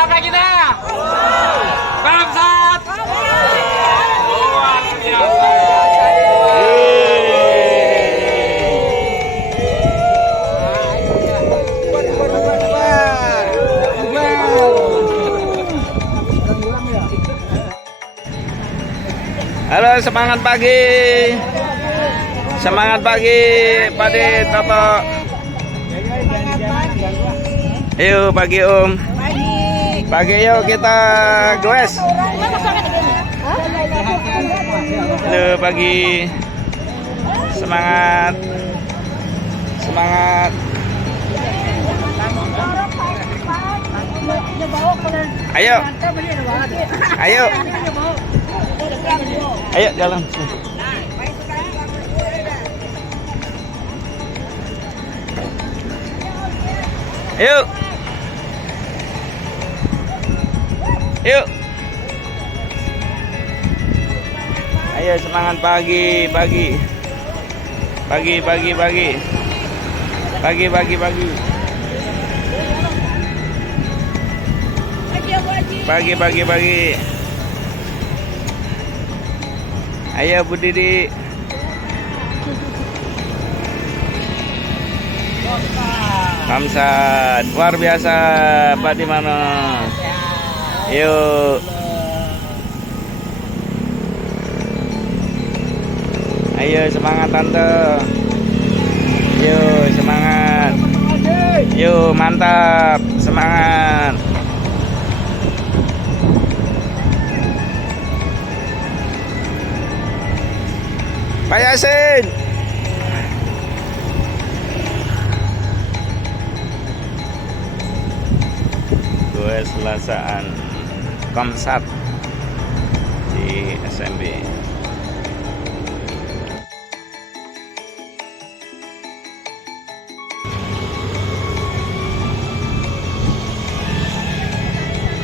apa kita? Bangsat. Luar biasa. Halo, semangat pagi. Semangat pagi, Pade Toto. Yuk pagi Om. Pagi yuk kita goes. Halo pagi. Semangat. Semangat. Ayo. Ayo. Ayo jalan. Yuk. Yuk. Ayo semangat pagi, pagi. Pagi, pagi, pagi. Pagi, pagi, pagi. Pagi, pagi, pagi. Ayo Bu Didi. Kamsat, luar biasa Pak Dimano. Yuk. Ayo semangat Tante. Yuk semangat. Yuk mantap, semangat. Pak Yasin. Gue selasaan Komsat di SMB.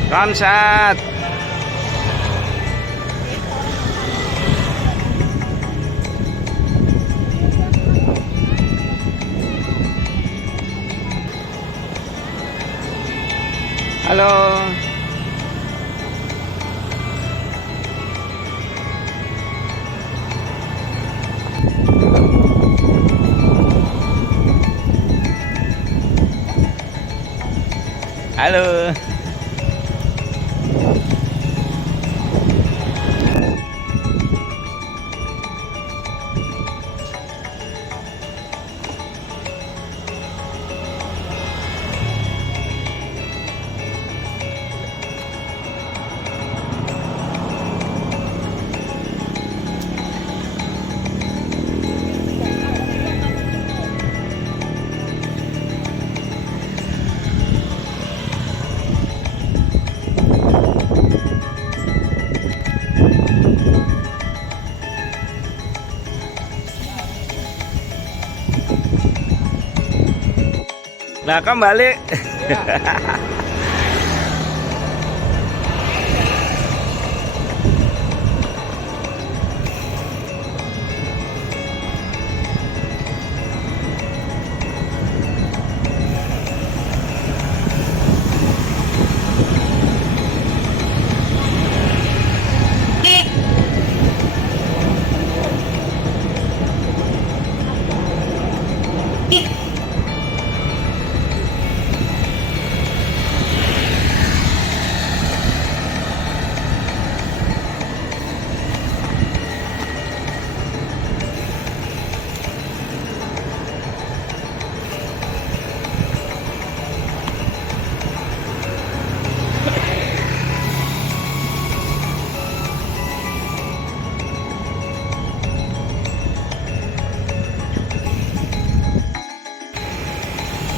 Komsat. Halo. Halo. Nah, kembali.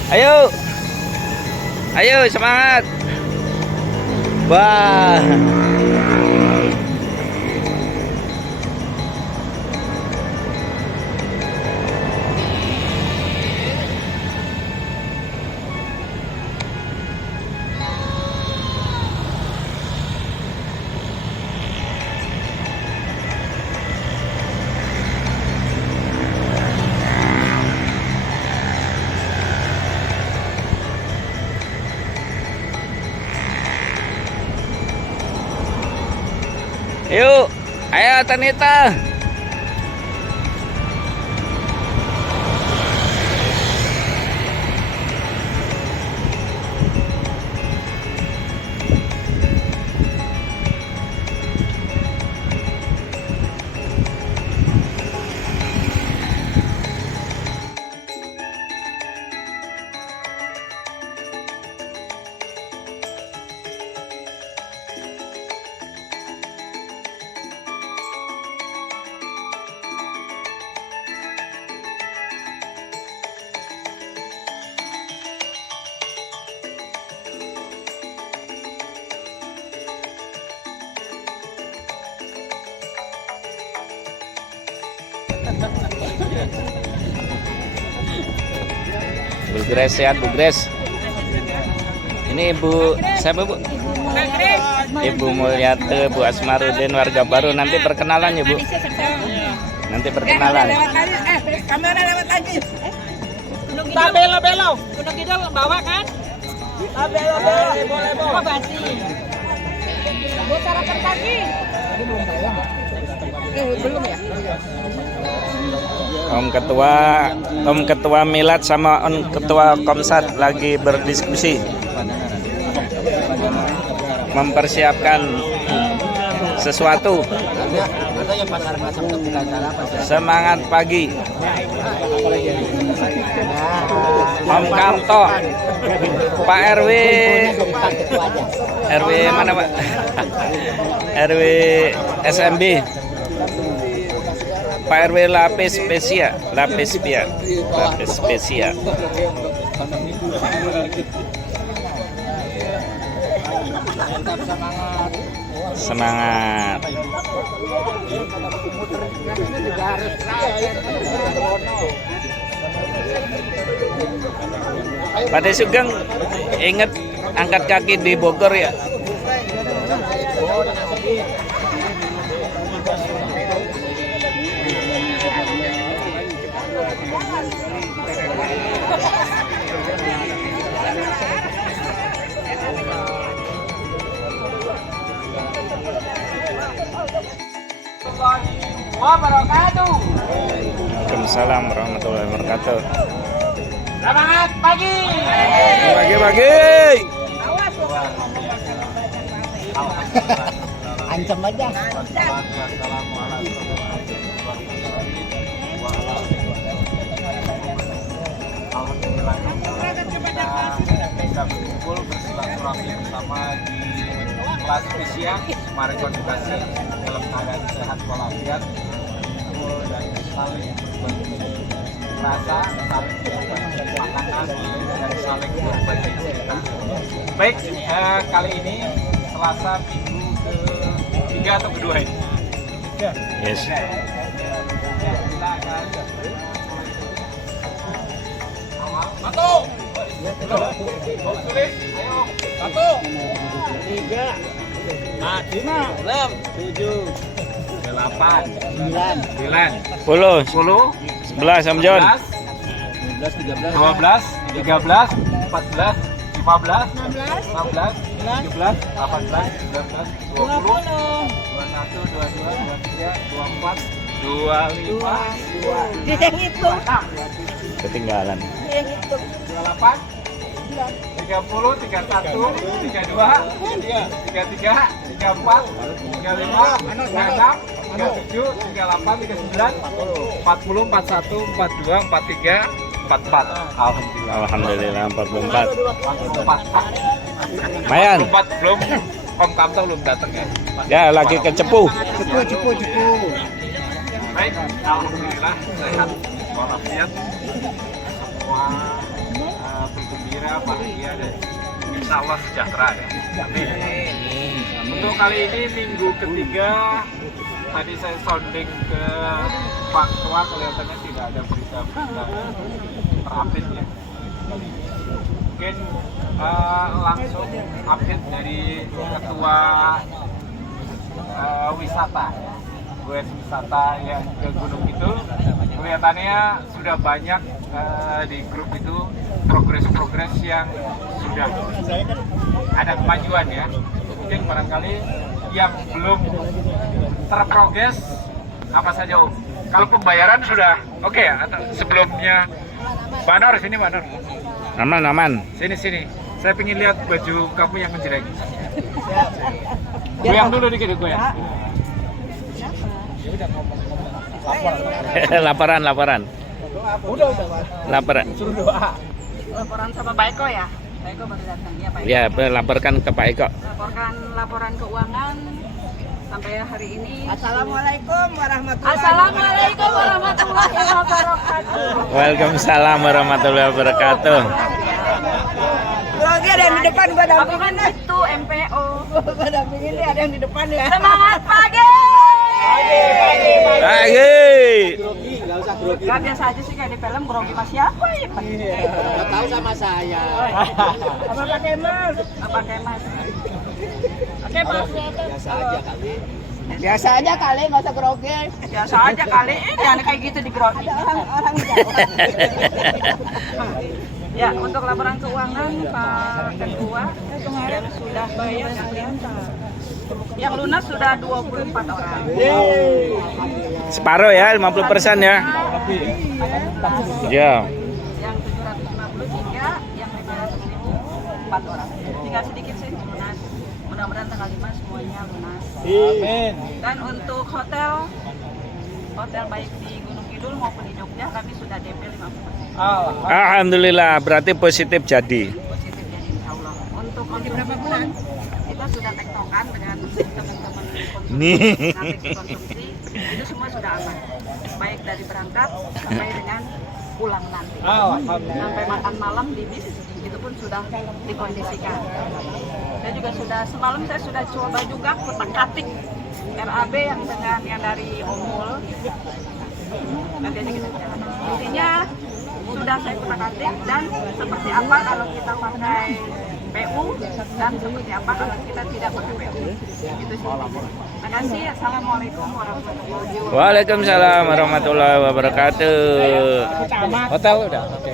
Ayo. Ayo semangat. Wah. Tanita. Bu Grace sehat, Bu Grace. Ini Ibu siapa, Bu? Ibu Mulyate, Bu Asmarudin, warga baru. Nanti perkenalan ya, Bu. Nanti perkenalan. Kamera lewat lagi. Belo. Udah kita bawa kan? Belo. Boleh. Oh, basi. Bu sarapan pagi. Belum ya? Om Ketua Milad sama Om Ketua Komsat lagi berdiskusi mempersiapkan sesuatu. Semangat pagi. Om Karto, Pak RW mana, Pak? RW SMB, Pak RW Lapis Spesial. Semangat. Pak Sugeng ingat angkat kaki di Bogor ya. Waalaikumsalam warahmatullahi wabarakatuh. Semangat pagi. Pagi. Ancam aja. Kita berkumpul bersilaturahmi bersama di kelas spesial Mari Edukasi dalam keadaan sehat walafiat dan saling berbagi rasa, saling berbagi makanan dan saling berbagi cerita. Baik, kali ini Selasa minggu ke-3 atau kedua ini? Yes. Satu. Tulis, ayo. 1, 3, 5, 6, 7, 8, 9, 10, 10, 11 Om John. 12, 13, 14, 15, 16, 17, 18, 19, 20, 21, 22, 23, 24, 25, Yang itu. Ketinggalan. 28, 30, 31, 32, 33, 34, 35, 36, 37, 38, 39, 40, 41, 42, 43, 44. Alhamdulillah 44. 44. Mayan. 44 belum Om Kamto belum datang ya. Ya lagi ke Cepu. Cepu. Baik, alhamdulillah sehat walafiat. Semua bergembira, bahagia dan insya Allah sejahtera ya. Amin. Untuk kali ini minggu ketiga, tadi saya sounding ke Pak Ketua, kelihatannya tidak ada berita-berita terupdate ya. Mungkin langsung update dari Ketua wisata, wisata yang ke gunung itu, kelihatannya sudah banyak di grup itu progres yang sudah ada kemajuan ya. Mungkin barangkali yang belum terprogres apa saja Om? Kalau pembayaran sudah oke ya? Atau sebelumnya Banor sini Banor. Aman. Sini. Saya ingin lihat baju kamu yang menjelek. Goyang dulu dikit goyang. Laporan. Udah. Laporan. Suruh doa. Laporan sama Pak Eko ya? Pak Eko baru datang ya Pak Eko. Ya, laporkan ke Pak Eko. Laporkan laporan keuangan sampai hari ini. Assalamualaikum warahmatullahi Assalamualaikum warahmatullahi wabarakatuh. Waalaikumsalam warahmatullahi wabarakatuh. Lagi ada yang di depan, gua Apa dampingin kan deh. itu MPO? Gua dampingin deh, ada yang di depan ya. Semangat pagi. Pagi. Gak biasa aja sih kayak di film grogi mas siapa ya Pak? Tahu sama saya. Apa pakai mas? Apa kayak mas? Oke mas. Biasa aja kali, nggak usah grogi. Biasa aja kali. Jangan kayak gitu di grogi. Orang Jawa. Ya, untuk laporan keuangan Pak Ketua yang sudah bayar yang lunas sudah 24 orang. Separuh ya, 50% ya. Ya. Yang 753, yang 500.000 4 orang. Tinggal sedikit sih lunas. Mudah-mudahan tanggal 5 semuanya lunas. Amin. Dan untuk hotel baik di Gunung Kidul maupun di Jogja kami sudah DP 50%. Alhamdulillah, berarti positif jadi. Positif ya insya Allah. Untuk berapa bulan kita sudah tektokan dengan teman-teman konsumsi, Nih. konsumsi itu semua sudah aman. Baik dari berangkat sampai dengan pulang nanti. Sampai makan malam di bis itu pun sudah dikondisikan. Saya juga sudah semalam saya sudah coba juga kotak-katik RAB yang dengan yang dari Omul. Nanti aja kita bicara. Intinya sudah saya kotak-katik dan seperti apa kalau kita pakai PU dan seperti apa kalau kita tidak pakai PU. Itu sih. Terima kasih. Assalamualaikum warahmatullahi wabarakatuh. Waalaikumsalam warahmatullahi wabarakatuh. Hotel udah. Oke.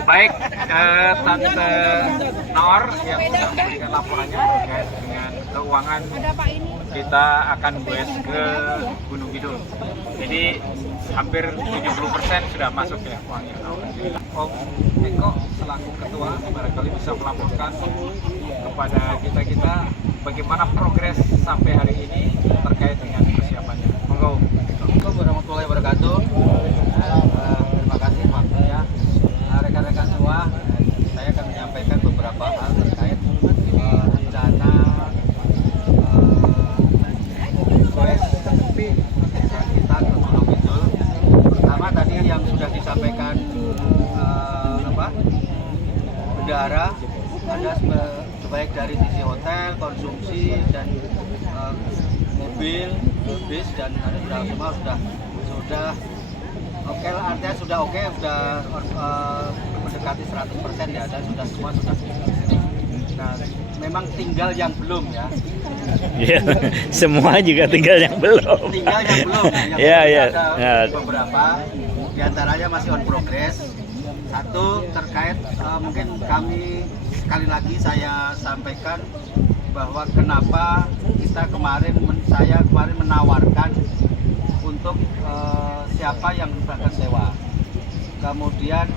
Baik, Tante Nor yang sudah memberikan laporannya terkait dengan keuangan kita akan goes ke Gunung Kidul. Jadi hampir 70% sudah masuk ya uangnya. Om Eko selaku ketua barangkali bisa melaporkan kepada kita bagaimana progres sampai hari ini terkait dengan persiapannya. Monggo. Assalamualaikum warahmatullahi wabarakatuh. Terima kasih Pak ya. Rekan-rekan semua, saya akan menyampaikan beberapa hal terkait rencana goes kita ke Gunung Kidul. Pertama tadi yang sudah disampaikan bendahara, ada sebaik dari sisi hotel, konsumsi dan mobil, bis dan ada semua sudah oke lah, artinya sudah oke, sudah mendekati 100% ya, dan semua sudah. Nah, memang tinggal yang belum ya. Ya, semua juga tinggal yang belum. Tinggal yang belum. Yang Ya, belum ya. ada Ya. beberapa, diantaranya masih on progress. Satu terkait mungkin kami sekali lagi saya sampaikan bahwa kenapa saya kemarin menawarkan untuk siapa yang akan sewa. Kemudian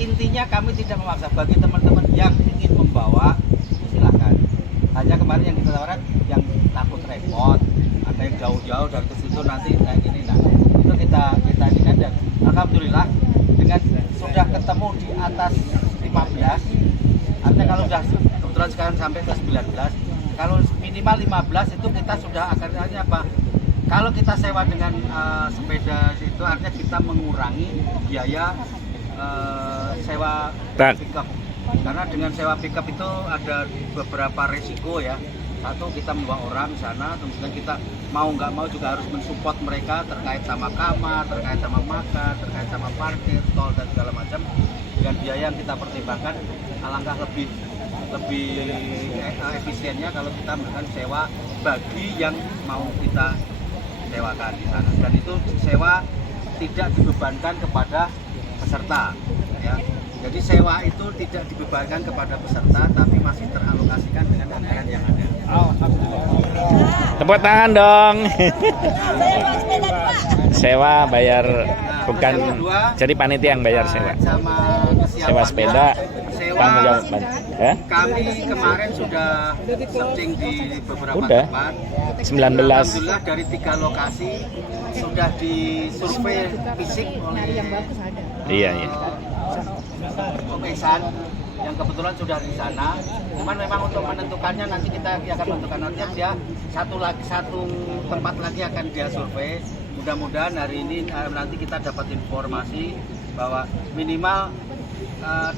intinya kami tidak memaksa, bagi teman-teman yang ingin membawa silahkan. Hanya kemarin yang kita tawarkan yang takut repot, ada yang jauh-jauh dari ke situ nanti kayak gini, nah itu kita ini kan, dan alhamdulillah dengan sudah ketemu di atas 15, artinya kalau sudah kebetulan sekarang sampai ke 19, kalau minimal 15 itu kita sudah akhirnya apa? Kalau kita sewa dengan sepeda itu artinya kita mengurangi biaya sewa pickup. Karena dengan sewa pickup itu ada beberapa resiko ya. Satu, kita membawa orang sana, kemudian kita mau nggak mau juga harus mensupport mereka terkait sama kamar, terkait sama makan, terkait sama parkir, tol dan segala macam. Dengan biaya yang kita pertimbangkan, alangkah lebih efisiennya kalau kita melakukan sewa bagi yang mau kita sewakan di sana, dan itu sewa tidak dibebankan kepada peserta ya. Jadi sewa itu tidak dibebankan kepada peserta, tapi masih teralokasikan dengan anggaran yang ada. Tepuk tangan dong. Sewa bayar, bukan yang kedua, jadi panitia yang bayar sewa. Sama kesiapannya, Sewa sepeda, sewa tanggung jawab. Ya? kami kemarin sudah searching di beberapa Udah. tempat. 19. Alhamdulillah dari 3 lokasi sudah disurvei fisik oleh Iya, iya. Pemesan yang kebetulan sudah di sana. Cuman memang untuk menentukannya nanti kita akan menentukan, nanti dia satu tempat lagi akan dia survei. Mudah-mudahan hari ini nanti kita dapat informasi bahwa minimal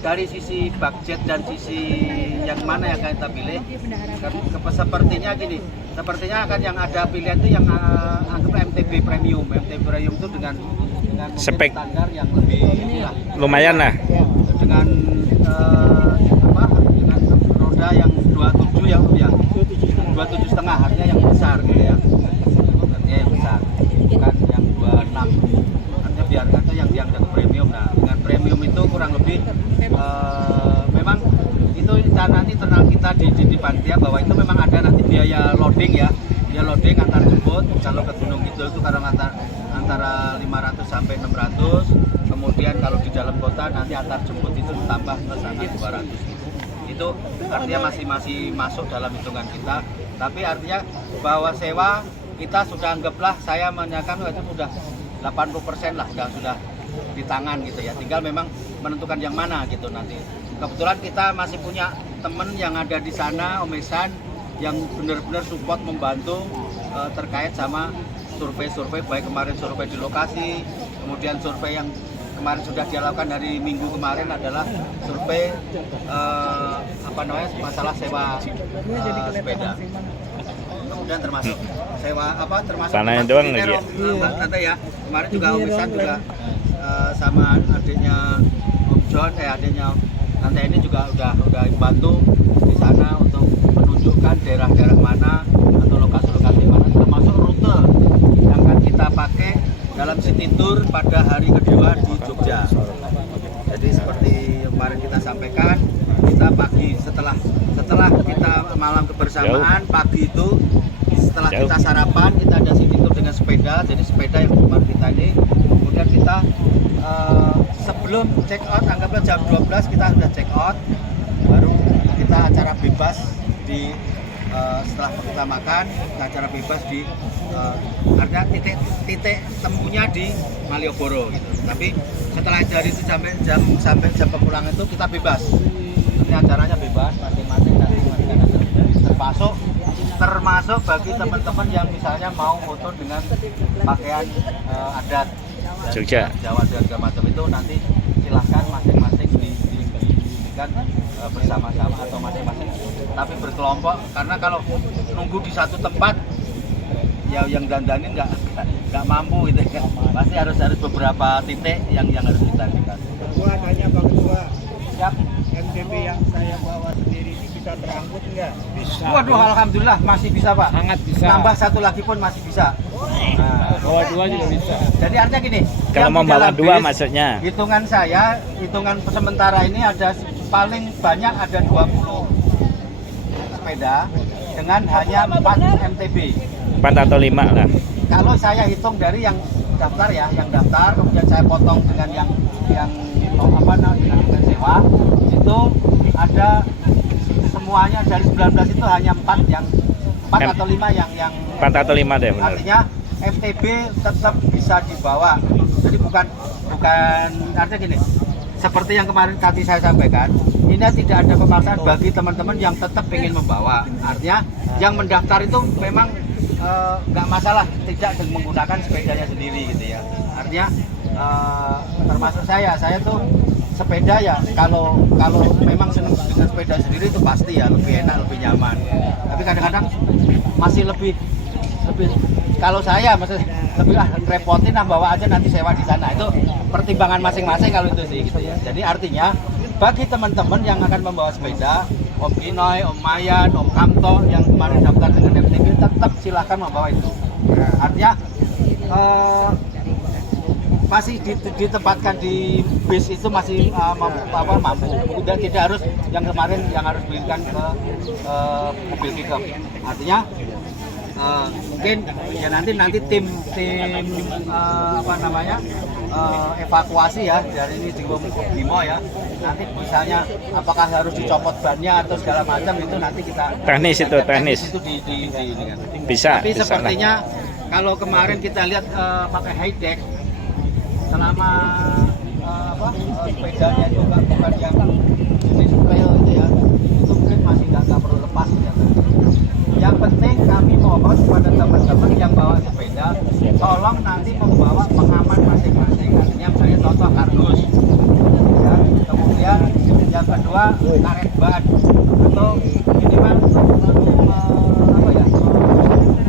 dari sisi budget dan sisi yang mana yang akan kita pilih. Sepertinya gini, sepertinya akan yang ada pilihan itu yang anggap MTB Premium. MTB Premium itu dengan mobil Spek. standar yang lebih inilah, Lumayan lah. dengan dengan roda yang 27 yang 27,5, artinya yang besar gitu ya, artinya yang besar, bukan yang 26, artinya biar kata yang dari premium. Nah dengan premium itu kurang lebih memang itu nanti tenang kita di panitia bahwa itu memang ada nanti biaya loading ya, biaya loading antar jemput kalau ke Gunung Kidul itu kadang antara 500 sampai 600. Kemudian kalau di dalam kota nanti antar jemput itu ditambah plus angka 200. Itu artinya masih masuk dalam hitungan kita. Tapi artinya bahwa sewa kita sudah anggaplah, saya menyatakan itu sudah 80% lah, sudah di tangan gitu ya. Tinggal memang menentukan yang mana gitu nanti. Kebetulan kita masih punya teman yang ada di sana, Om Esan, yang benar-benar support membantu terkait sama survei-survei, baik kemarin survei di lokasi, kemudian survei yang kemarin sudah dilakukan dari minggu kemarin adalah survei masalah sewa sepeda. Kemudian termasuk sewa termasuk Tanahnya doang lagi ya? Tante ya. Kemarin juga Om Isan juga sama adiknya Om John, adiknya Tante ini juga udah bantu di sana untuk menunjukkan daerah-daerah mana atau lokasi-lokasi mana, termasuk rute yang akan kita pakai dalam city tour pada hari kedua di Jogja. Jadi seperti yang kemarin kita sampaikan, kita pagi setelah kita malam kebersamaan, pagi itu setelah kita sarapan kita ada city tour dengan sepeda. Jadi sepeda yang kemarin kita ini, kemudian kita sebelum check out, anggaplah jam 12 kita sudah check out, baru kita acara bebas di setelah kita makan, kita acara bebas di artinya titik temunya di Malioboro gitu. Tapi setelah dari itu sampai jam pemulangan itu kita bebas. Ini acaranya bebas, masing-masing nanti termasuk bagi teman-teman yang misalnya mau foto dengan pakaian adat Jogja, Jawa dan segala macam itu, nanti silahkan masing-masing diberikan bersama-sama atau masing-masing, tapi berkelompok, karena kalau nunggu di satu tempat ya yang dandanin nggak mampu gitu ya, pasti harus beberapa titik yang harus kita lakukan. Gua tanya Bang Tua, Siap. MTB yang saya bawa sendiri ini bisa terangkut nggak? Bisa. Waduh, alhamdulillah masih bisa Pak. Sangat bisa. Nambah satu lagi pun masih bisa. Nah, Bawa 2 juga bisa. jadi artinya gini, kalau yang mau di bawa dalam 2 bis, maksudnya. hitungan sementara ini ada paling banyak ada 20 sepeda dengan hanya 4 MTB. 4 atau 5 lah. Kalau saya hitung dari yang daftar ya, yang daftar kemudian saya potong dengan yang dengan sewa, itu ada semuanya dari 19 itu hanya 4 atau 5 yang 4 atau 5 deh benar. artinya MTB tetap bisa dibawa. Jadi bukan artinya gini, seperti yang kemarin tadi saya sampaikan, ini tidak ada pemaksaan bagi teman-teman yang tetap ingin membawa. Artinya yang mendaftar itu memang nggak masalah tidak menggunakan sepedanya sendiri gitu ya. Artinya termasuk saya tuh sepeda ya, kalau memang senang dengan sepeda sendiri itu pasti ya lebih enak, lebih nyaman. Tapi kadang-kadang masih lebih kalau saya maksudnya lebih repotin bawa aja nanti sewa di sana. Itu pertimbangan masing-masing kalau itu sih gitu ya. Jadi artinya bagi teman-teman yang akan membawa sepeda, Om Ginoy, Om Mayan, Om Kamto yang kemarin daftar dengan MTB tetap silakan membawa itu. Artinya masih ditempatkan di bis itu masih mampu. Tidak harus yang kemarin yang harus belikan ke mobil pickup. Artinya mungkin ya nanti tim evakuasi ya dari ini di Bimo ya. Nanti misalnya apakah harus dicopot bannya atau segala macam itu nanti kita Teknis itu, teknis. itu di ini kan. Bisa. Tapi bisa lah. sepertinya kalau kemarin kita lihat pakai high deck selama sepedanya itu bukan yang trail gitu ya, itu mungkin masih nggak perlu lepas ya. Yang penting kami mohon kepada teman-teman yang bawa sepeda, tolong nanti membawa pengaman masing-masing. Artinya misalnya contoh kardus, ya. Kemudian yang kedua karet ban atau minimal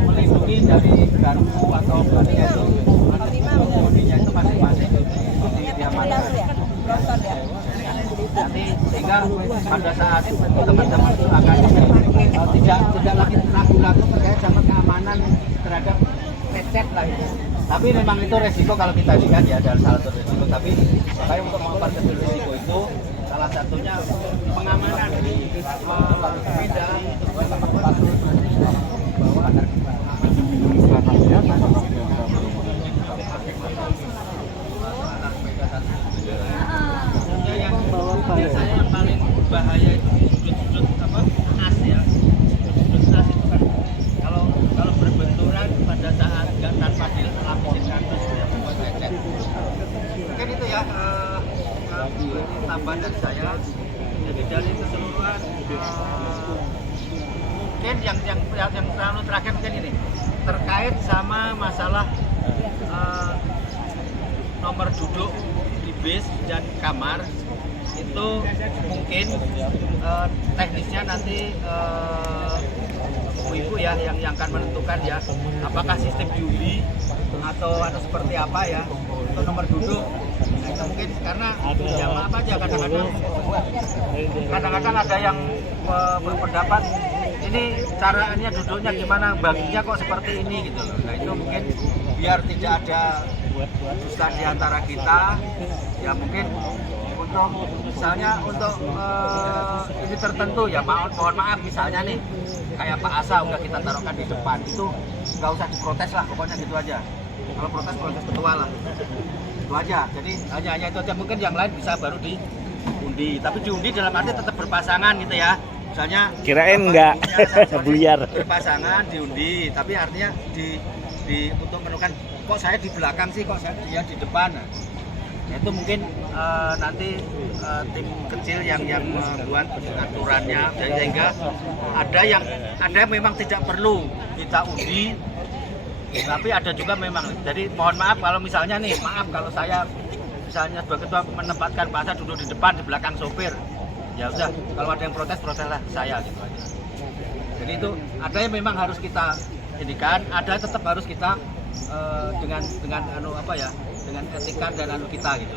melindungi dari garpu atau bodinya itu masing-masing diamankan. Nanti sehingga pada saat teman-teman itu akan tidak lagi ragu-ragu terkait sama keamanan terhadap lecet lah itu. Tapi memang itu resiko kalau kita lihat ya, ada salah satu resiko. Tapi supaya untuk mengatasi resiko itu salah satunya pengamanan sepeda itu bahwa agar biasanya yang paling bahaya itu sudut as ya. Sudut as itu kan kalau berbenturan pada saat nggak tanpa dilapisin kardus ya membuat lecet. Mungkin itu ya tambahan dari saya. Jadi dari keseluruhan mungkin yang terlalu terakhir mungkin ini terkait sama masalah nomor duduk di bis dan kamar. Itu mungkin teknisnya nanti ibu ya yang akan menentukan ya apakah sistem diundi atau seperti apa ya untuk nomor duduk. Nah, itu mungkin karena ya maaf aja kadang-kadang ada yang berpendapat ini caranya duduknya gimana, baginya kok seperti ini gitu loh. Nah itu mungkin biar tidak ada dusta di antara kita ya, mungkin untuk misalnya untuk ini tertentu ya mohon maaf misalnya nih kayak Pak Asa udah kita taruhkan di depan, itu nggak usah diprotes lah pokoknya gitu aja. Kalau protes ketua lah, itu aja. Jadi hanya itu aja, mungkin yang lain bisa baru diundi, tapi diundi dalam arti tetap berpasangan gitu ya. Misalnya Kirain enggak buyar. Berpasangan diundi, tapi artinya di untuk menentukan kok saya di belakang sih, kok dia di depan. Nah, itu mungkin nanti tim kecil yang membuat aturannya, sehingga ada memang tidak perlu kita undi, tapi ada juga memang. Jadi mohon maaf kalau misalnya nih, kalau saya misalnya sebagai ketua menempatkan Pak Asa duduk di depan di belakang sopir, ya udah dengan ada yang protes lah saya gitu aja. Jadi itu ada yang memang harus kita jadikan, ada tetap harus kita dengan dengan etika dan kita gitu,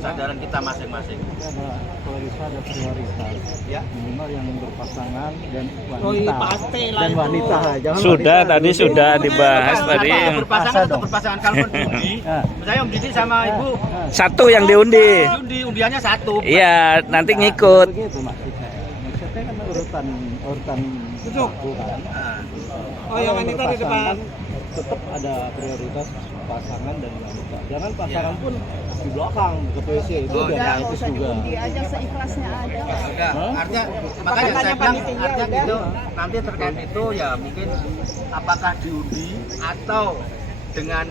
kesadaran kita masing-masing. Ada prioritas Ya, minimal yang berpasangan dan wanita. Oh iya pasti lah Dan itu. wanita, jangan Sudah wanita tadi dulu. sudah dibahas tadi. berpasangan atau berpasangan kalau diundi, misalnya Om Didi sama Ibu Satu yang diundi. undiannya satu. Iya, nanti ngikut. Begitu maksud saya. Maksudnya kan urutan Duduk. bukan. Oh yang wanita di depan. Tetap ada prioritas pasangan dan wanita. Jangan pasangan pun di belakang ke WC itu Oh, udah ya, etis juga. aja seikhlasnya aja. Udah, artinya makanya saya bilang artinya gitu. Nanti terkait itu ya mungkin apakah diundi atau dengan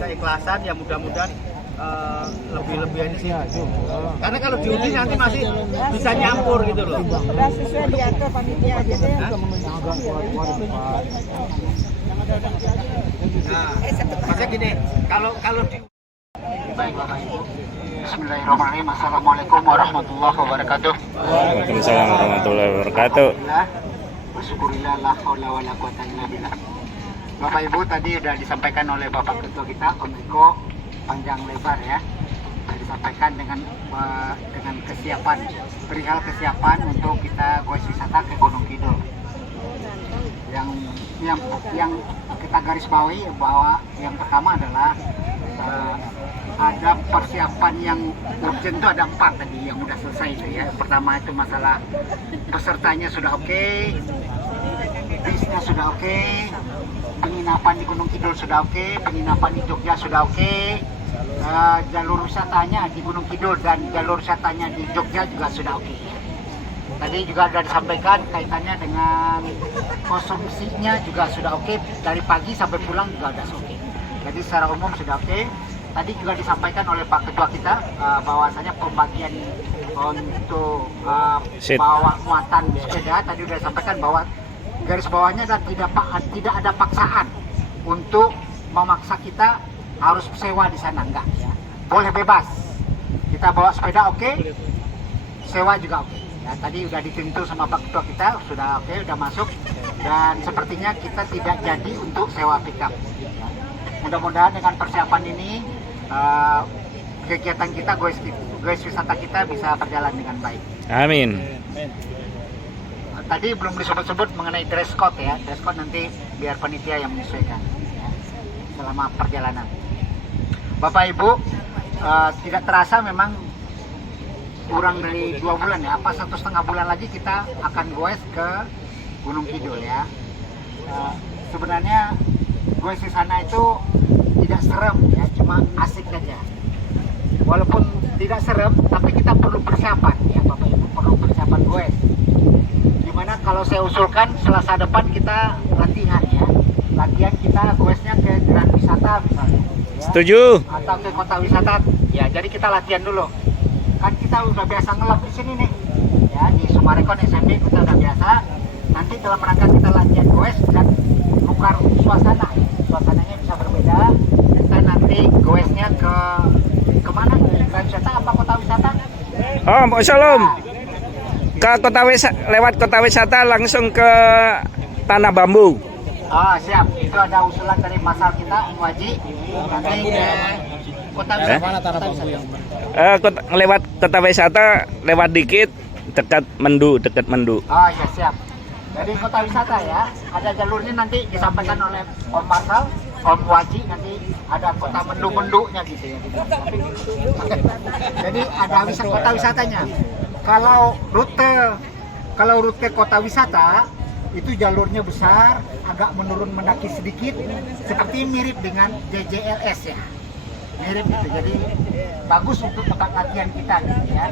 keikhlasan ya mudah-mudahan lebih ini sih. Karena kalau diundi nanti masih bisa nyampur gitu loh. Udah sesuai diatur panitia aja deh. Nah, maksudnya gini, kalau di baik Bapak Ibu. Bismillahirrahmanirrahim. Assalamualaikum warahmatullahi wabarakatuh. Waalaikumsalam warahmatullahi wabarakatuh. Wasyukurillah la haula wala quwata illa billah. Bapak Ibu tadi sudah disampaikan oleh Bapak Ketua kita, Om Eko, panjang lebar ya. Sudah disampaikan dengan perihal kesiapan untuk kita goes wisata ke Gunung Kidul. yang kita garis bawahi bahwa yang pertama adalah ada persiapan yang urgent itu ada 4 tadi yang udah selesai itu ya. Pertama itu masalah pesertanya sudah oke, bisnya sudah oke, penginapan di Gunung Kidul sudah oke, penginapan di Jogja sudah oke, jalur wisatanya di Gunung Kidul dan jalur wisatanya di Jogja juga sudah oke. Tadi juga sudah disampaikan kaitannya dengan konsumsinya juga sudah oke, dari pagi sampai pulang juga sudah oke. Jadi secara umum sudah oke. Tadi juga disampaikan oleh Pak Ketua kita bahwasanya pembagian untuk bawa muatan sepeda tadi sudah disampaikan bahwa garis bawahnya dan tidak ada paksaan untuk memaksa kita harus sewa di sana, enggak ya. Boleh bebas. Kita bawa sepeda oke, sewa juga oke. Ya, tadi udah ditentu sama Pak Ketua kita, sudah oke, udah masuk dan sepertinya kita tidak jadi untuk sewa pickup. Ya. Mudah-mudahan dengan persiapan ini kegiatan kita guys wisata kita bisa berjalan dengan baik. Amin. Tadi belum disebut-sebut mengenai dress code ya. Dress code nanti biar panitia yang menyesuaikan ya, selama perjalanan. Bapak Ibu, tidak terasa memang kurang dari 2 bulan ya, apa 1,5 bulan lagi kita akan goes ke Gunung Kidul ya. Sebenarnya goes di sana itu tidak serem ya, cuma asik saja. Walaupun tidak serem, tapi kita perlu persiapan ya Bapak Ibu, perlu persiapan goes. Dimana kalau saya usulkan Selasa depan kita latihan ya, latihan kita goesnya ke Grand Wisata misalnya. Ya. Setuju. Atau ke kota wisata ya, jadi kita latihan dulu. Kan kita udah biasa ngelap di sini nih ya, di Sumarekon SMB kita udah biasa. Nanti dalam rangka kita latihan goes dan tukar suasana ya, suasananya bisa berbeda. Kita nanti goesnya ke kemana? Grand wisata apa kota wisata? Oh, Pak Shalom. Ke kota wisata, lewat kota wisata langsung ke Tanah Bambu. Oh siap, itu ada usulan dari masal kita Waji. Nanti ke kota wisata. Lewat kota wisata, lewat dikit dekat Mendu. Oh ya siap. Jadi kota wisata ya, ada jalurnya nanti disampaikan oleh Om Masal, Om Waji, nanti ada kota Mendu-Mendunya gitu ya. Jadi ada kota wisatanya. Kalau rute kota wisata itu jalurnya besar, agak menurun mendaki sedikit, seperti mirip dengan JJLS ya. Mirip gitu, jadi bagus untuk tempat latihan kita gitu ya.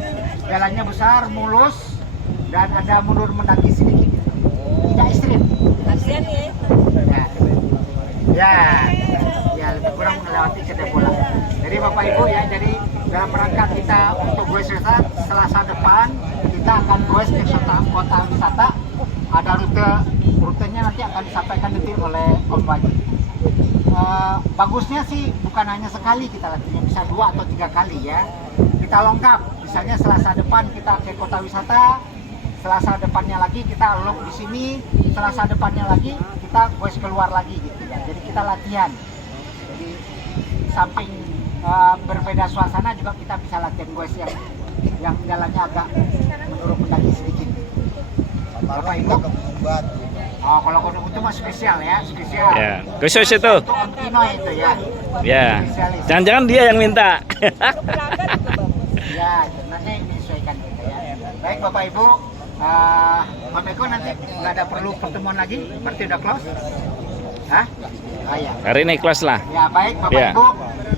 Jalannya besar, mulus, dan ada mundur mendaki sedikit gitu. Tidak ekstrim. Ya lebih kurang melewati kedai bola. Jadi Bapak Ibu ya, jadi dalam rangka kita untuk goes wisata Selasa depan kita akan goes ke kota wisata. Ada rutenya nanti akan disampaikan detail oleh Om Wajib. Bagusnya sih bukan hanya sekali kita latihan, bisa 2 atau 3 kali ya. Kita lengkap, misalnya Selasa depan kita ke kota wisata, Selasa depannya lagi kita loop di sini, Selasa depannya lagi kita goes keluar lagi gitu ya. Jadi kita latihan. Jadi samping berbeda suasana juga kita bisa latihan goes yang jalannya agak menurun mendaki sedikit. Bapak Ibu. Oh, kalau Gunung itu mah spesial ya, spesial. Ya, khusus itu. Untuk Om Tino itu ya. Ya. Jangan-jangan dia yang minta. Ya, nanti menyesuaikan kita ya. Baik Bapak Ibu, Om Eko nanti nggak ada perlu pertemuan lagi, berarti udah close? Hah? Oh ya. Hari ini kelas lah. Ya baik Bapak Ya. Ibu,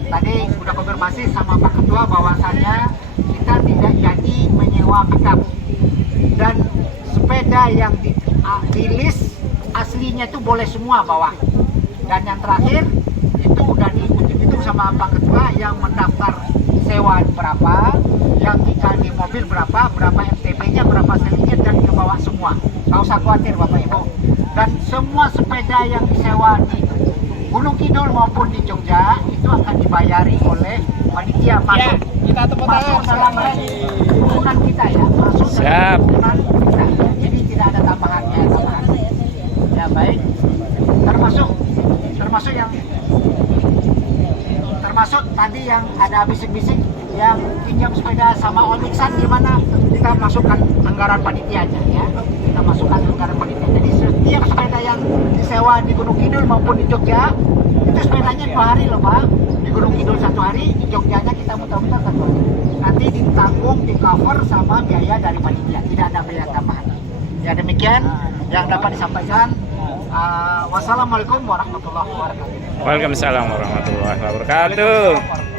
tadi udah konfirmasi sama Pak Ketua bahwasannya kita tidak jadi menyewa pickup dan sepeda yang di list aslinya itu boleh semua bawa. Dan yang terakhir itu udah dihitung sama Pak Ketua yang mendaftar sewa berapa, yang jika di mobil berapa MTB-nya, berapa selinya dan kebawa semua. Nggak usah khawatir Bapak Ibu. Dan semua sepeda yang disewa di Gunung Kidul maupun di Jogja itu akan dibayari oleh panitia masuk. Kita tepuk Masuk dalam hubungan kita ya, masuk Siap. dalam hubungan kita ya. Jadi tidak ada tambahannya. Ya baik. Termasuk termasuk tadi yang ada bisik-bisik yang pinjam sepeda sama Om Iksan, gimana kita masukkan anggaran panitianya ya, kita masukkan anggaran panitia. Jadi setiap sepeda yang disewa di Gunung Kidul maupun di Jogja itu sepedanya 2 hari loh Pak, di Gunung Kidul 1 hari, di Jogjanya kita muter-muter 1 hari. Nanti ditanggung, di cover sama biaya dari panitia, tidak ada biaya tambahan. Ya demikian yang dapat disampaikan. Wassalamualaikum warahmatullahi wabarakatuh. Waalaikumsalam warahmatullahi wabarakatuh.